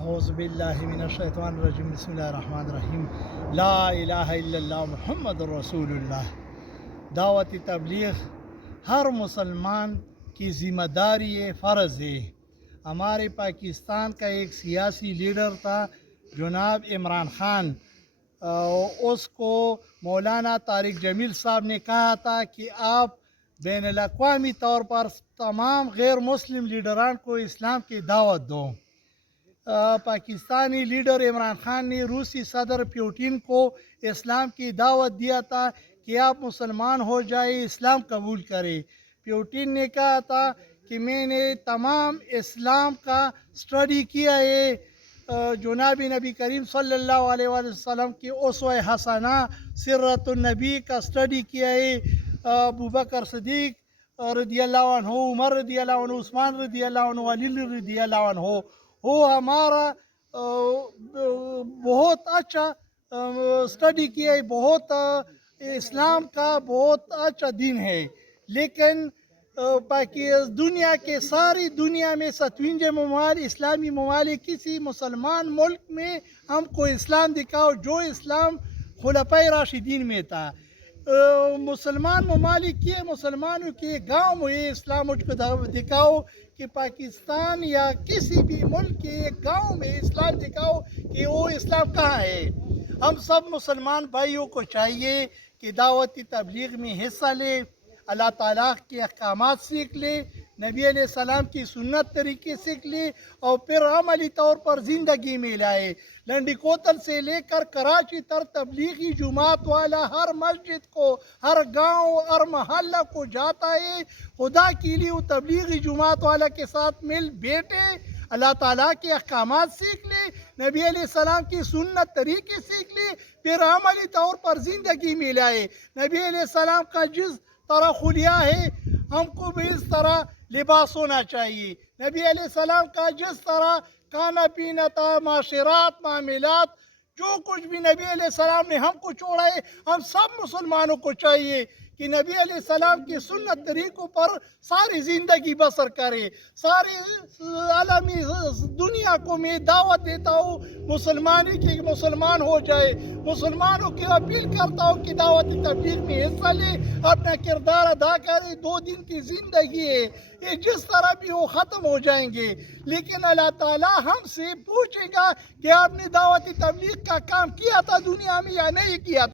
اعوذ باللہ من الشیطان الرجیم، بسم اللہ الرحمن الرحیم۔ لا الہ الا اللہ محمد رسول اللہ۔ دعوت تبلیغ ہر مسلمان کی ذمہ داری فرض ہے۔ ہمارے پاکستان کا ایک سیاسی لیڈر تھا جناب عمران خان، اس کو مولانا طارق جمیل صاحب نے کہا تھا کہ آپ بین الاقوامی طور پر تمام غیر مسلم لیڈران کو اسلام کی دعوت دو۔ پاکستانی لیڈر عمران خان نے روسی صدر پیوٹن کو اسلام کی دعوت دیا تھا کہ آپ مسلمان ہو جائے، اسلام قبول کرے۔ پیوٹن نے کہا تھا کہ میں نے تمام اسلام کا اسٹڈی کیا ہے، جناب نبی کریم صلی اللہ علیہ وسلم کی اسوہ حسنہ سیرت النبی کا اسٹڈی کیا ہے۔ ابو بکر صدیق رضی اللہ عنہ، عمر رضی اللہ عنہ، عثمان رضی اللہ عنہ، علی رضی اللہ عنہ، وہ ہمارا بہت اچھا اسٹڈی کیا ہے، بہت اسلام کا بہت اچھا دین ہے۔ لیکن دنیا کے ساری دنیا میں 57 ممالک اسلامی ممالک، کسی مسلمان ملک میں ہم کو اسلام دکھاؤ جو اسلام خلفائے راشدین میں تھا۔ مسلمان ممالک کے مسلمانوں کے گاؤں میں اسلام مجھ کو دکھاؤ کہ پاکستان یا کسی بھی ملک کے گاؤں میں اسلام دکھاؤ کہ وہ اسلام کہاں ہے۔ ہم سب مسلمان بھائیوں کو چاہیے کہ دعوتی تبلیغ میں حصہ لے، اللہ تعالیٰ کے احکامات سیکھ لے، نبی علیہ السلام کی سنت طریقے سیکھ لے اور پھر عملی طور پر زندگی میں لائے۔ لنڈی کوتل سے لے کر کراچی تر تبلیغی جماعت والا ہر مسجد کو، ہر گاؤں، ہر محلہ کو جاتا ہے۔ خدا کے لیے وہ تبلیغی جماعت والا کے ساتھ مل بیٹھے، اللہ تعالیٰ کے احکامات سیکھ لے، نبی علیہ السلام کی سنت طریقے سیکھ لے، پھر عملی طور پر زندگی میں لائے۔ نبی علیہ السلام کا جس طرح خلیہ ہے، ہم کو بھی اس طرح لباس ہونا چاہیے۔ نبی علیہ السلام کا جس طرح کھانا پینا تھا، معاشرات، معاملات، جو کچھ بھی نبی علیہ السلام نے ہم کو چھوڑا ہے، ہم سب مسلمانوں کو چاہیے کہ نبی علیہ السلام کی سنت طریقوں پر ساری زندگی بسر کرے۔ ساری عالمی دنیا کو میں دعوت دیتا ہوں مسلمان ہو جائے، مسلمانوں کی اپیل کرتا ہوں کہ دعوتی تبلیغ میں حصہ لے، اپنا کردار ادا کرے۔ 2 دن کی زندگی ہے، یہ جس طرح بھی وہ ختم ہو جائیں گے، لیکن اللہ تعالیٰ ہم سے پوچھے گا کہ آپ نے دعوتی تبلیغ کا کام کیا تھا دنیا میں یا نہیں کیا تھا۔